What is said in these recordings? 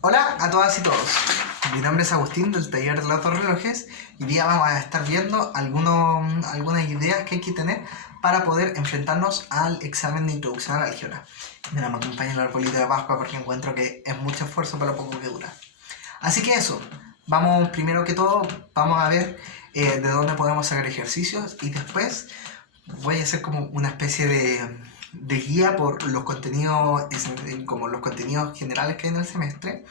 Hola a todas y todos, mi nombre es Agustín del taller de los dos relojes y hoy día vamos a estar viendo algunas ideas que hay que tener para poder enfrentarnos al examen de introducción a la álgebra. Mira, me acompaña el arbolito de Pascua porque encuentro que es mucho esfuerzo para lo poco que dura. Así que eso, vamos primero que todo, vamos a ver de dónde podemos sacar ejercicios y después voy a hacer como una especie de guía por los contenidos, como los contenidos generales que hay en el semestre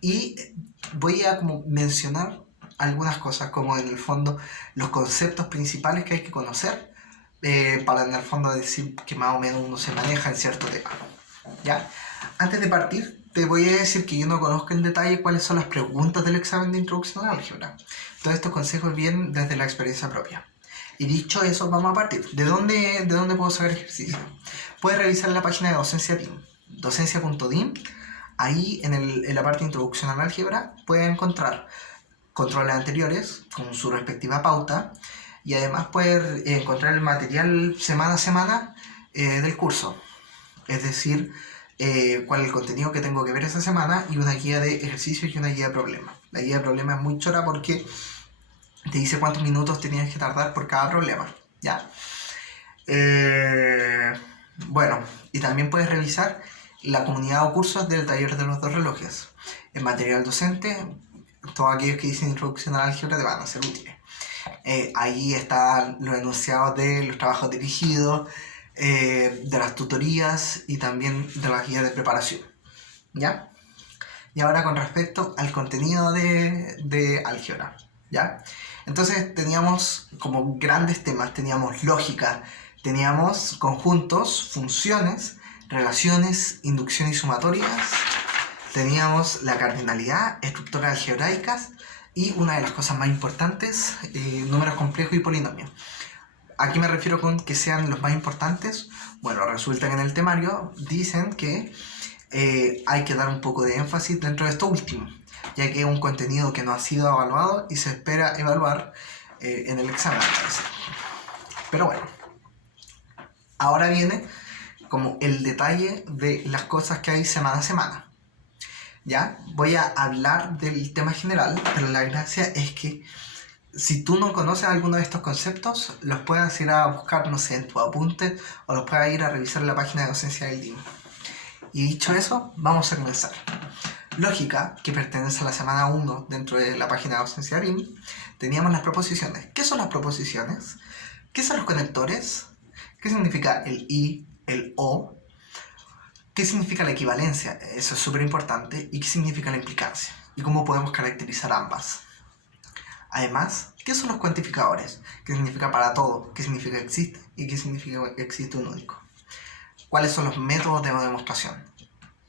y voy a como mencionar algunas cosas como en el fondo los conceptos principales que hay que conocer para en el fondo decir que más o menos uno se maneja en cierto tema. ¿Ya? Antes de partir, te voy a decir que yo no conozco en detalle cuáles son las preguntas del examen de introducción a la álgebra. Todos estos consejos vienen desde la experiencia propia. Y dicho eso, vamos a partir. ¿De dónde puedo sacar ejercicio? Puedes revisar la página de Docencia DIM, docencia.dim. Ahí en la parte de introducción a la álgebra puedes encontrar controles anteriores con su respectiva pauta y además puedes encontrar el material semana a semana del curso. Es decir, cuál es el contenido que tengo que ver esa semana y una guía de ejercicios y una guía de problemas. La guía de problemas es muy chora porque te dice cuántos minutos tenías que tardar por cada problema, ¿ya? Bueno, y también puedes revisar la comunidad o cursos del taller de los dos relojes. En material docente, todos aquellos que dicen introducción a la álgebra te van a ser útiles. Ahí están los enunciados de los trabajos dirigidos, de las tutorías y también de las guías de preparación, ¿ya? Y ahora con respecto al contenido de álgebra, ¿ya? Entonces teníamos como grandes temas, teníamos lógica, teníamos conjuntos, funciones, relaciones, inducción y sumatorias, teníamos la cardinalidad, estructuras algebraicas y una de las cosas más importantes, números complejos y polinomios. ¿A qué me refiero con que sean los más importantes? Bueno, resulta que en el temario dicen que hay que dar un poco de énfasis dentro de esto último, ya que es un contenido que no ha sido evaluado y se espera evaluar en el examen. Pero bueno, ahora viene como el detalle de las cosas que hay semana a semana. ¿Ya? Voy a hablar del tema general, pero la gracia es que si tú no conoces alguno de estos conceptos, los puedes ir a buscar, no sé, en tu apunte o los puedes ir a revisar en la página de docencia del DIM. Y dicho eso, vamos a comenzar. Lógica, que pertenece a la semana 1 dentro de la página de docencia BIM, teníamos las proposiciones. ¿Qué son las proposiciones? ¿Qué son los conectores? ¿Qué significa el y, el o? ¿Qué significa la equivalencia? Eso es súper importante. ¿Y qué significa la implicancia? ¿Y cómo podemos caracterizar ambas? Además, ¿qué son los cuantificadores? ¿Qué significa para todo? ¿Qué significa existe? ¿Y qué significa existe un único? ¿Cuáles son los métodos de demostración?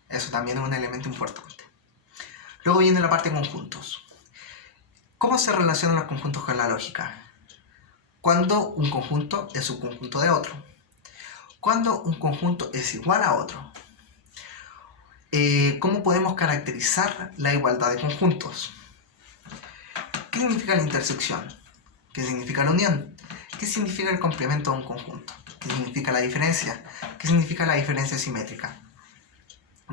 Eso también es un elemento importante. Luego viene la parte de conjuntos. ¿Cómo se relacionan los conjuntos con la lógica? Cuando un conjunto es un conjunto de otro. Cuando un conjunto es igual a otro. ¿Cómo podemos caracterizar la igualdad de conjuntos? ¿Qué significa la intersección? ¿Qué significa la unión? ¿Qué significa el complemento de un conjunto? ¿Qué significa la diferencia? ¿Qué significa la diferencia simétrica?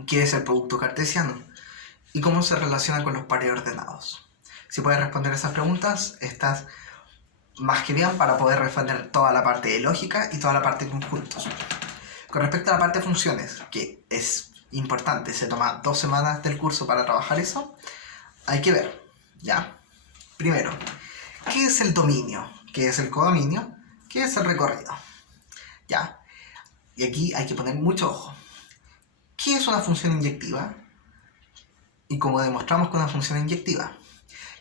¿Qué es el producto cartesiano? ¿Y cómo se relaciona con los pares ordenados? Si puedes responder esas preguntas, estás más que bien para poder responder toda la parte de lógica y toda la parte de conjuntos. Con respecto a la parte de funciones, que es importante, se toma 2 semanas del curso para trabajar eso, hay que ver, ¿ya? Primero, ¿qué es el dominio? ¿Qué es el codominio? ¿Qué es el recorrido? ¿Ya? Y aquí hay que poner mucho ojo. ¿Qué es una función inyectiva? Y cómo demostramos que una función inyectiva.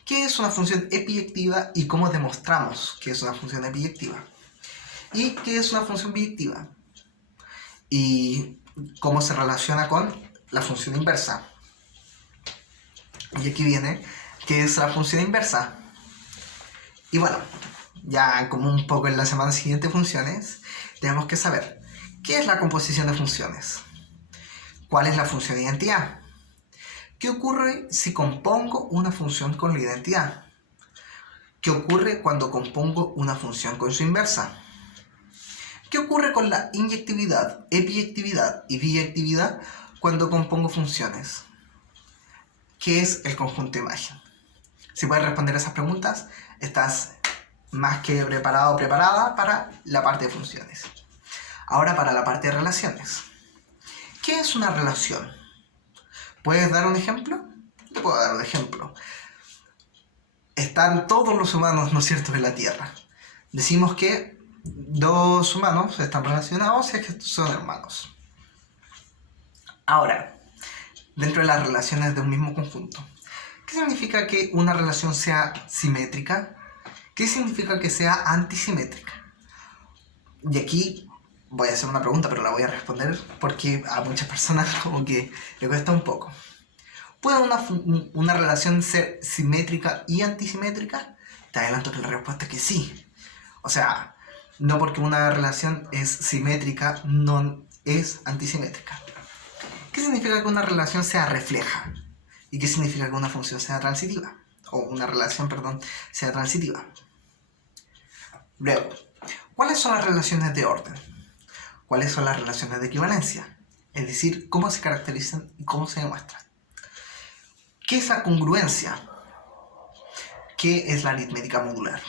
¿Qué es una función epiyectiva y cómo demostramos que es una función epiyectiva? ¿Y qué es una función biyectiva? Y cómo se relaciona con la función inversa. Y aquí viene, ¿qué es la función inversa? Y bueno, ya como un poco en la semana siguiente funciones, tenemos que saber, ¿qué es la composición de funciones? ¿Cuál es la función de identidad? ¿Qué ocurre si compongo una función con la identidad? ¿Qué ocurre cuando compongo una función con su inversa? ¿Qué ocurre con la inyectividad, epiyectividad y biyectividad cuando compongo funciones? ¿qué es el conjunto imagen? Si puedes responder esas preguntas, estás más que preparado o preparada para la parte de funciones. Ahora para la parte de relaciones. ¿Qué es una relación? ¿Puedes dar un ejemplo? Te puedo dar un ejemplo. Están todos los humanos, ¿no es cierto?, en la Tierra. Decimos que dos humanos están relacionados y es que son hermanos. Ahora, dentro de las relaciones de un mismo conjunto, ¿qué significa que una relación sea simétrica? ¿Qué significa que sea antisimétrica? Y aquí voy a hacer una pregunta, pero la voy a responder porque a muchas personas como que le cuesta un poco. ¿Puede una relación ser simétrica y antisimétrica? Te adelanto que la respuesta es que sí. O sea, no porque una relación es simétrica, no es antisimétrica. ¿Qué significa que una relación sea refleja? ¿Y qué significa que una función sea transitiva? O una relación, perdón, sea transitiva. Luego, ¿cuáles son las relaciones de orden? ¿Cuáles son las relaciones de equivalencia? Es decir, cómo se caracterizan y cómo se demuestran. ¿Qué es la congruencia? ¿Qué es la aritmética modular?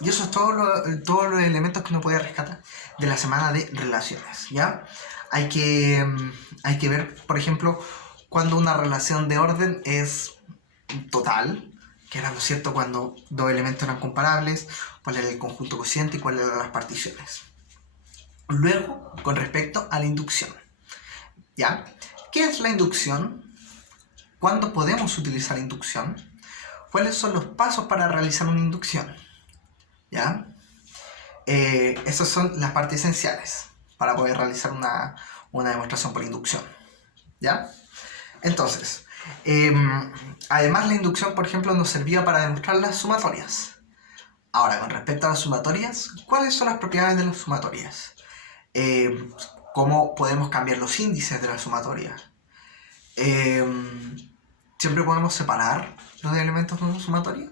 Y eso es todos los elementos que uno puede rescatar de la semana de relaciones, ¿ya? Hay que ver, por ejemplo, cuando una relación de orden es total, que era, ¿no es cierto?, cuando dos elementos eran comparables, cuál era el conjunto cociente y cuáles eran las particiones. Luego, con respecto a la inducción, ¿ya? ¿Qué es la inducción? ¿Cuándo podemos utilizar inducción? ¿Cuáles son los pasos para realizar una inducción? ¿Ya? Esas son las partes esenciales para poder realizar una demostración por inducción, ¿ya? Entonces, además la inducción, por ejemplo, nos servía para demostrar las sumatorias. Ahora, con respecto a las sumatorias, ¿cuáles son las propiedades de las sumatorias? ¿Cómo podemos cambiar los índices de las sumatorias? ¿Siempre podemos separar los elementos de una sumatoria?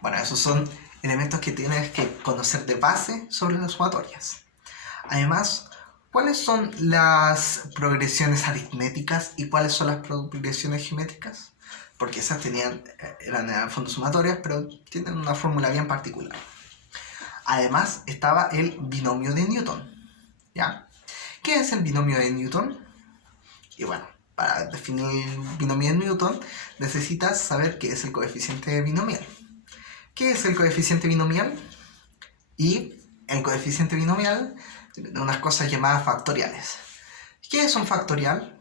Bueno, esos son elementos que tienes que conocer de base sobre las sumatorias. Además, ¿cuáles son las progresiones aritméticas y cuáles son las progresiones geométricas? Porque esas eran en el fondo sumatorias, pero tienen una fórmula bien particular. Además, estaba el binomio de Newton, ¿ya? ¿Qué es el binomio de Newton? Y bueno, para definir el binomio de Newton necesitas saber qué es el coeficiente binomial. ¿Qué es el coeficiente binomial? Y el coeficiente binomial de unas cosas llamadas factoriales. ¿Qué es un factorial?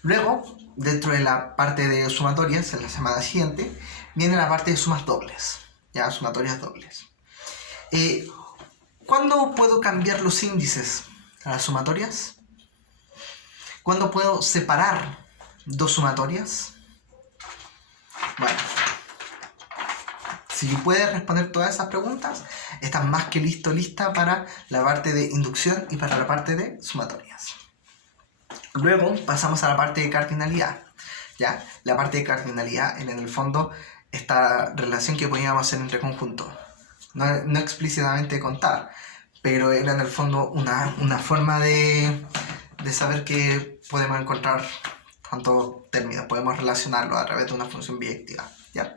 Luego, dentro de la parte de sumatorias, en la semana siguiente, viene la parte de sumas dobles, ya, sumatorias dobles. ¿Cuándo puedo cambiar los índices a las sumatorias? ¿Cuándo puedo separar dos sumatorias? Bueno, si puedes responder todas esas preguntas, estás más que lista para la parte de inducción y para la parte de sumatorias. Luego pasamos a la parte de cardinalidad, ¿ya? La parte de cardinalidad, en el fondo, esta relación que podíamos hacer entre conjuntos. No explícitamente contar, pero era en el fondo una forma de saber que podemos encontrar tantos términos, podemos relacionarlos a través de una función biyectiva, ¿ya?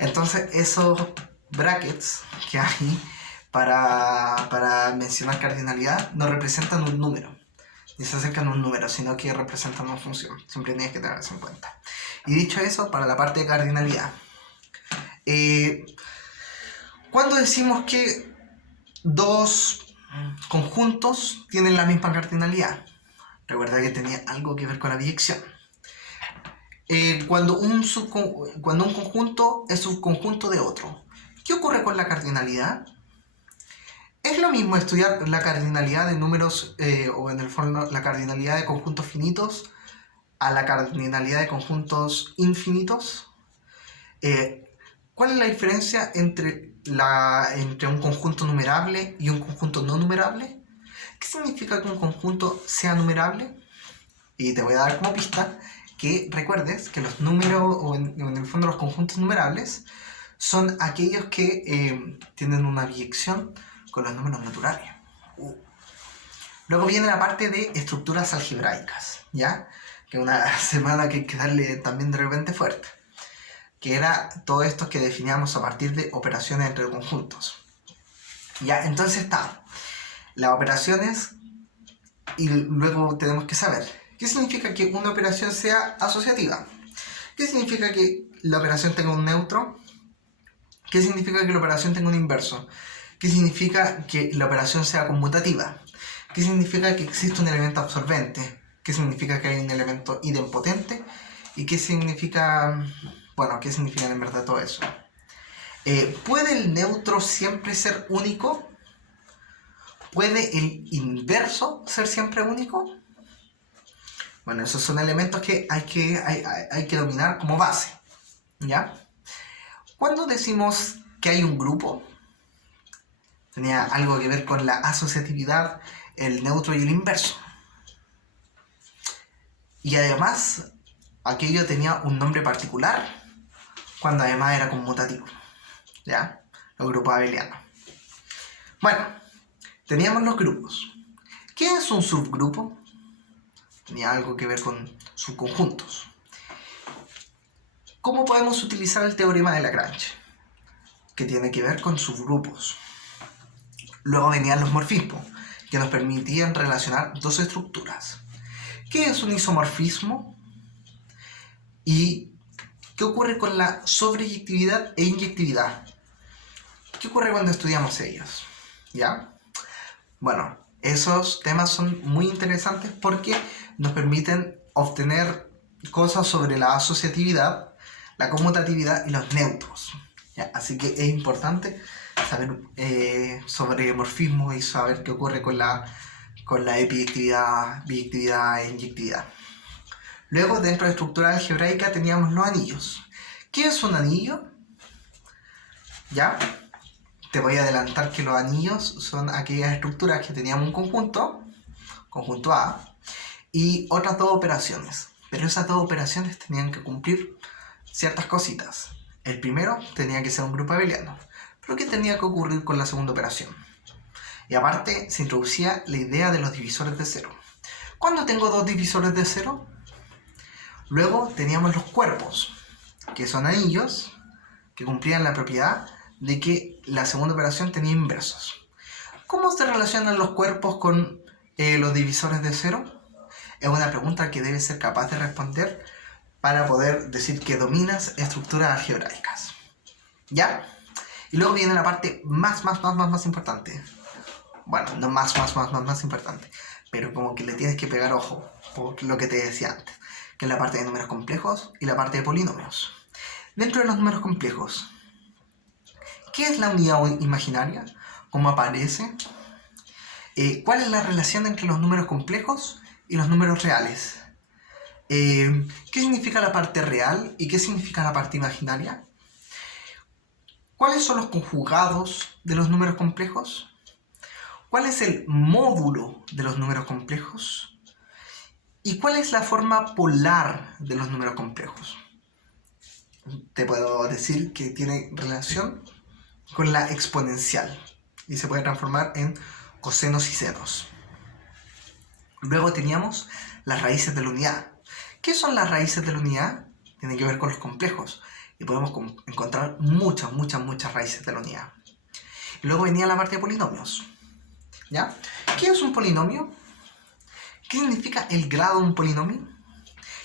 Entonces esos brackets que hay para mencionar cardinalidad no representan un número, ni se acercan a un número, sino que representan una función. Siempre tienes que tener eso en cuenta. Y dicho eso, para la parte de cardinalidad, ¿cuándo decimos que dos conjuntos tienen la misma cardinalidad? Recuerda que tenía algo que ver con la biyección. Cuando un conjunto es subconjunto de otro. ¿Qué ocurre con la cardinalidad? ¿Es lo mismo estudiar la cardinalidad de números o en el fondo la cardinalidad de conjuntos finitos a la cardinalidad de conjuntos infinitos? ¿Cuál es la diferencia entre un conjunto numerable y un conjunto no numerable? ¿Qué significa que un conjunto sea numerable? Y te voy a dar como pista que recuerdes que los números, o en el fondo los conjuntos numerables, son aquellos que tienen una biyección con los números naturales. Luego viene la parte de estructuras algebraicas, ¿ya? que una semana que hay que darle también de repente fuerte, que era todo esto que definíamos a partir de operaciones entre conjuntos. Ya, entonces está las operaciones y luego tenemos que saber qué significa que una operación sea asociativa, qué significa que la operación tenga un neutro, qué significa que la operación tenga un inverso, qué significa que la operación sea conmutativa, qué significa que existe un elemento absorbente, qué significa que hay un elemento idempotente y qué significa, bueno, qué significa en verdad todo eso. ¿Puede el neutro siempre ser único? ¿Puede el inverso ser siempre único? Bueno, esos son elementos que hay que dominar como base, ¿ya? Cuando decimos que hay un grupo, tenía algo que ver con la asociatividad, el neutro y el inverso. Y además, aquello tenía un nombre particular, cuando además era conmutativo, ¿ya? Los grupos abelianos. Bueno, teníamos los grupos. ¿Qué es un subgrupo? Tenía algo que ver con subconjuntos. ¿Cómo podemos utilizar el teorema de Lagrange? Que tiene que ver con subgrupos. Luego venían los morfismos, que nos permitían relacionar dos estructuras. ¿Qué es un isomorfismo? ¿Y qué ocurre con la sobreyectividad e inyectividad? ¿Qué ocurre cuando estudiamos ellos? ¿Ya? Bueno, esos temas son muy interesantes porque nos permiten obtener cosas sobre la asociatividad, la conmutatividad y los neutros. ¿Ya? Así que es importante saber sobre morfismo y saber qué ocurre con la epiyectividad, biyectividad e inyectividad. Luego, dentro de estructura algebraica teníamos los anillos. ¿Qué es un anillo? ¿Ya? Te voy a adelantar que los anillos son aquellas estructuras que teníamos un conjunto A, y otras dos operaciones. Pero esas dos operaciones tenían que cumplir ciertas cositas. El primero tenía que ser un grupo abeliano. Pero ¿qué tenía que ocurrir con la segunda operación? Y aparte se introducía la idea de los divisores de cero. ¿Cuándo tengo dos divisores de cero? Luego teníamos los cuerpos, que son anillos, que cumplían la propiedad de que la segunda operación tenía inversos. ¿Cómo se relacionan los cuerpos con los divisores de cero? Es una pregunta que debes ser capaz de responder para poder decir que dominas estructuras algebraicas. ¿Ya? Y luego viene la parte más importante. Bueno, no más importante, pero como que le tienes que pegar ojo por lo que te decía antes, que es la parte de números complejos y la parte de polinomios. Dentro de los números complejos, ¿qué es la unidad imaginaria? ¿Cómo aparece? ¿Cuál es la relación entre los números complejos y los números reales? ¿Qué significa la parte real y qué significa la parte imaginaria? ¿Cuáles son los conjugados de los números complejos? ¿Cuál es el módulo de los números complejos? ¿Y cuál es la forma polar de los números complejos? Te puedo decir que tiene relación con la exponencial y se puede transformar en cosenos y senos. Luego teníamos las raíces de la unidad. ¿Qué son las raíces de la unidad? Tienen que ver con los complejos y podemos encontrar muchas raíces de la unidad. Y luego venía la parte de polinomios. ¿Ya? ¿Qué es un polinomio? ¿Qué significa el grado de un polinomio?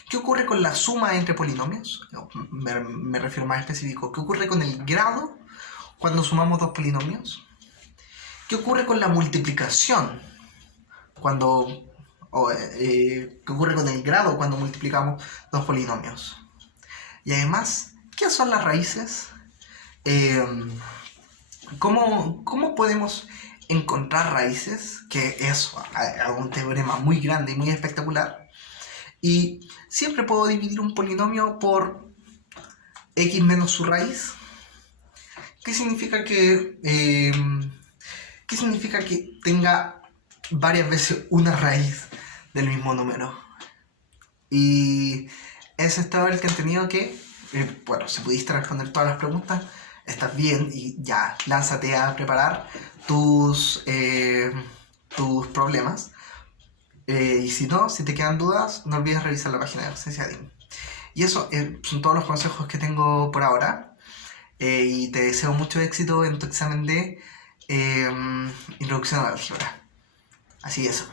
¿Qué ocurre con la suma entre polinomios? Me refiero más específico. ¿Qué ocurre con el grado cuando sumamos dos polinomios? ¿Qué ocurre con la multiplicación ¿qué ocurre con el grado cuando multiplicamos dos polinomios? Y además, ¿qué son las raíces? ¿Cómo podemos encontrar raíces? Que es un teorema muy grande y muy espectacular. Y siempre puedo dividir un polinomio por x menos su raíz. ¿Qué significa que tenga varias veces una raíz del mismo número? Y ese es todo el que he entendido que, si pudiste responder todas las preguntas, estás bien y ya, lánzate a preparar tus problemas. Y si no, si te quedan dudas, no olvides revisar la página de Docencia DIM. Y eso son todos los consejos que tengo por ahora. Y te deseo mucho éxito en tu examen de introducción a la álgebra. Así es.